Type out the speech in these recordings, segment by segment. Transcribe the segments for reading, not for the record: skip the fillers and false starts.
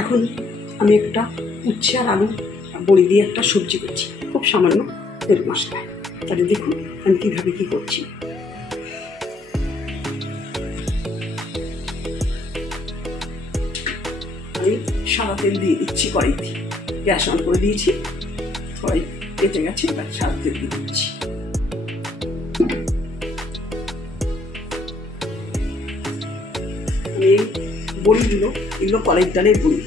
এখন আমি একটা উচ্ছে আর আলু বড়ি দিয়ে একটা সবজি করছি, খুব সামান্য তেল মশলায়। তাহলে দেখুন আমি কীভাবে কী করছি। আমি সাদা তেল দিয়ে দিচ্ছি কড়াইতে, গ্যাস অন করে দিয়েছি, কড়াই কেটে গেছে, এবার সাদা তেল দিয়ে দিচ্ছি। আমি এই বড়িগুলো, এগুলো কলাইয়ের ডালের বড়ি,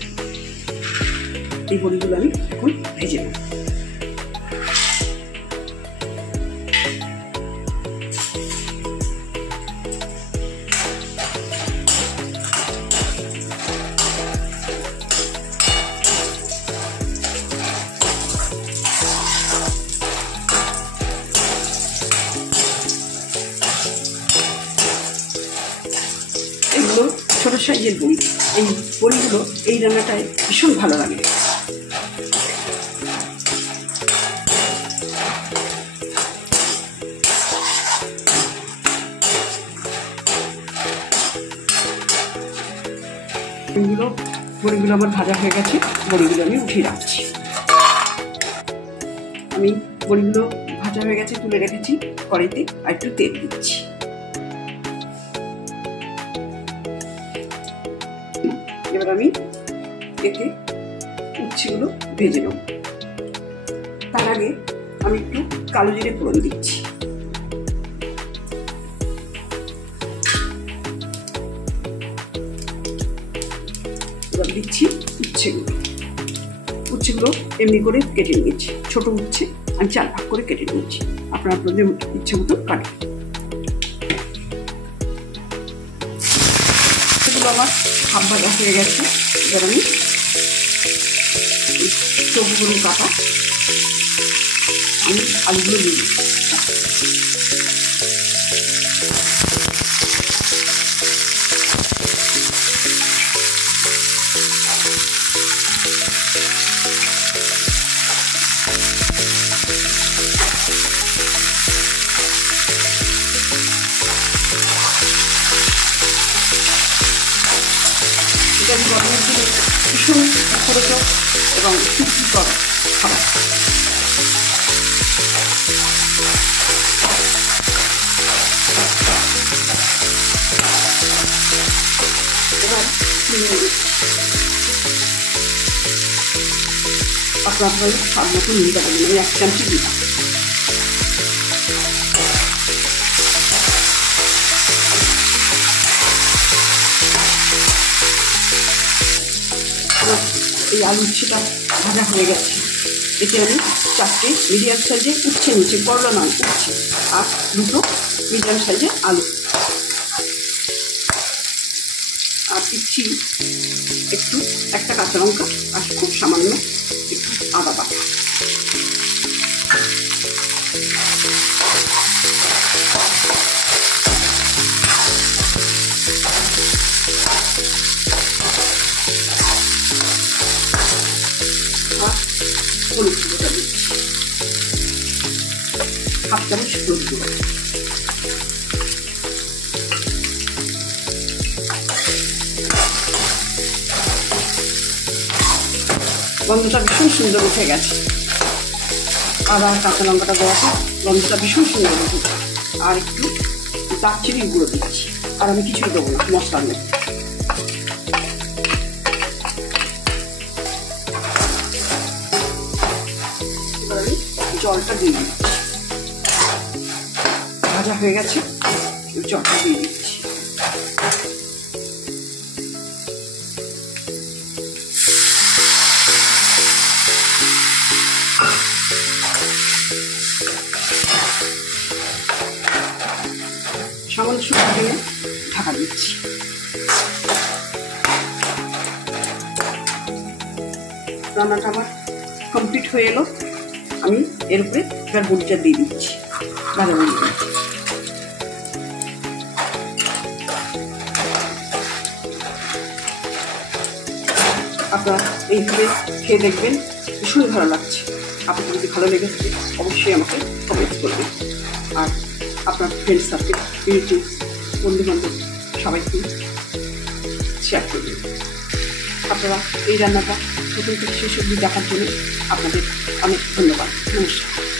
এই বড়িগুলো আমি এখন ভেজে নেব। এগুলো ছোটো সাইজের বড়ি, এই বড়িগুলো এই রান্নাটায় ভীষণ ভালো লাগে। বড়িগুলো আমার ভাজা হয়ে গেছে, বড়িগুলো আমি উঠিয়ে রাখছি। আমি বড়িগুলো ভাজা হয়ে গেছে, তুলে রেখেছি কড়াইতে, আর একটু তেল দিচ্ছি। এবার আমি এতে উচ্ছেগুলো ভেজে নেব। তার আগে আমি একটু কালো জিরে ফোড়ন দিচ্ছি। এবার দিচ্ছি উচ্ছেগুলো এমনি করে কেটে নিয়েছি, ছোট উচ্ছে আমি 4 ভাগ করে কেটে নিয়েছি, আপনার আপনাদের ইচ্ছে মতো কাটবেন। এগুলো আমার হাফ ভাজা হয়ে গেছে। এবার আমি সবজিগুলো কাটা আমি আলুগুলো দিয়ে দিচ্ছি। এটা গরমের দিনে ভীষণ উপকার এবং পুষ্টিকর খাবার। এবার আপনার স্বাদ মতো নিয়ে যাবেন, আমি 1 চামচি দিলাম। এই আলু উচ্ছেটা ভাজা হয়ে গেছে, এতে আমি 4টে মিডিয়াম সাইজের উচ্ছে নিচ্ছি, করলা নয় উচ্ছে, আর 2টো মিডিয়াম সাইজের আলু, আর দিচ্ছি একটু 1টা কাঁচা লঙ্কা, আর খুব সামান্য একটু আদা বাটা। হলুদ গুঁড়োটা দিচ্ছি, 1/2 চামচ হলুদ গুঁড়ো। গন্ধটা ভীষণ সুন্দর উঠে গেছে, আদা কাঁচা লঙ্কাটা দেওয়াতে গন্ধটা ভীষণ সুন্দর উঠে। আর একটু দারচিনির গুঁড়ো দিচ্ছি, আর আমি কিছুই দেবো না মশলার মধ্যে। জলটা দিয়ে দিচ্ছি, ভাজা হয়ে গেছে, জলটা দিয়ে দিচ্ছি। সামান্য শুকনো দিয়ে ঢাকা দিচ্ছি। রান্নাটা আমার কমপ্লিট হয়ে এলো। আমি এর উপরে এবার বড়িটা দিয়ে দিচ্ছি, ভাজা বড়িটা। আপনারা এইভাবে খেয়ে দেখবেন, ভীষণ ভালো লাগছে। আপনাদের যদি ভালো লেগে থাকে অবশ্যই আমাকে কমেন্ট করবেন, আর আপনার ফ্রেন্ড সার্কেল, রিলেটিভ, বন্ধুবান্ধব সবাইকে শেয়ার করবেন। আপনারা এই রান্নাটা প্রথম থেকে শেষ অবধি দেখার জন্য আপনাদের অনেক ধন্যবাদ। নমস্কার।